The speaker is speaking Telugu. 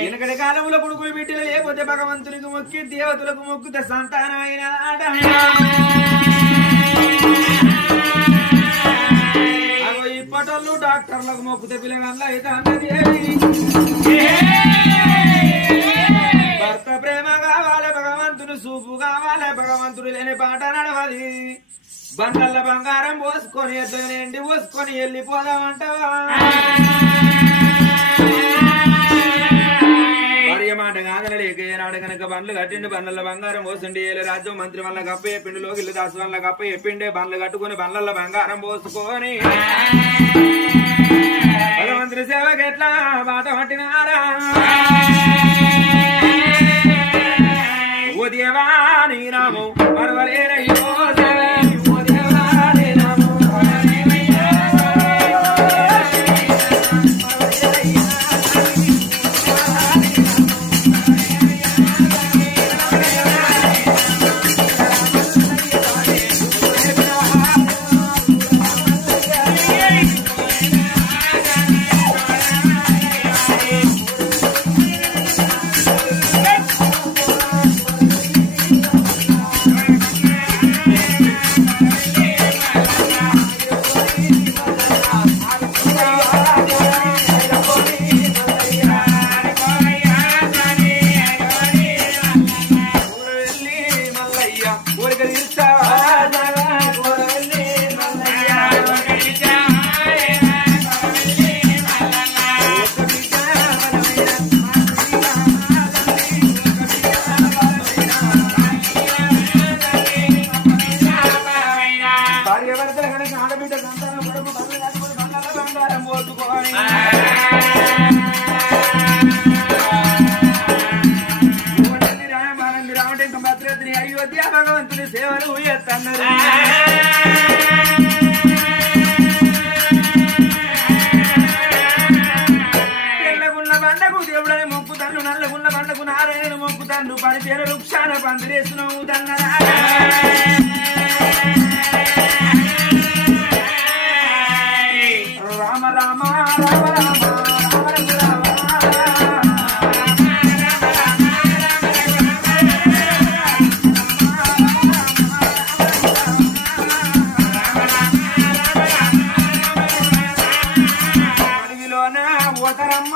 వెనకటి కాలంలో కొడుకులు బిడ్డలు లేకపోతే భగవంతునికి మొక్కి దేవతలకు మొక్కుతే సంతానమైన ఆట ఇప్పటోళ్ళు డాక్టర్లకు మొక్కుతే పిల్లగల్ల అయితే అన్నది భర్త ప్రేమ కావాలి భగవంతుడు చూపు కావాలి భగవంతుడు లేని పాట నడవది బండల్ల బంగారం పోసుకొని ఎండి పోసుకొని వెళ్ళిపోదామంటావా భార్య మాట కాదనలేక ఏనాడు కనుక బండ్లు కట్టిండి బండ్ల బంగారం పోసండి ఏళ్ళ రాజ్యం మంత్రి వల్ల కప్ప చెప్పిండు లోకిల్లు దాసు వల్ల కప్ప చెప్పిండే బండ్లు కట్టుకుని బండ్ల బంగారం పోసుకొని భగవంతుడి సేవకి ఎట్లా బాట పట్టినారా ఓ దేవా నీ నామం మరవలేరయ్యో అయోధ్య భగవంతుని సేవలు ఎత్తన్నారు తెల్లగున్న బండకు దేవుడని మొక్కుతాను నల్లగున్న బండకు నారాయణ మొక్కుతాను పడితేర వృక్షాన పందిరేస్తున్నావు దన్నరా రామ రామ రామ రామ ఓతరమ్మ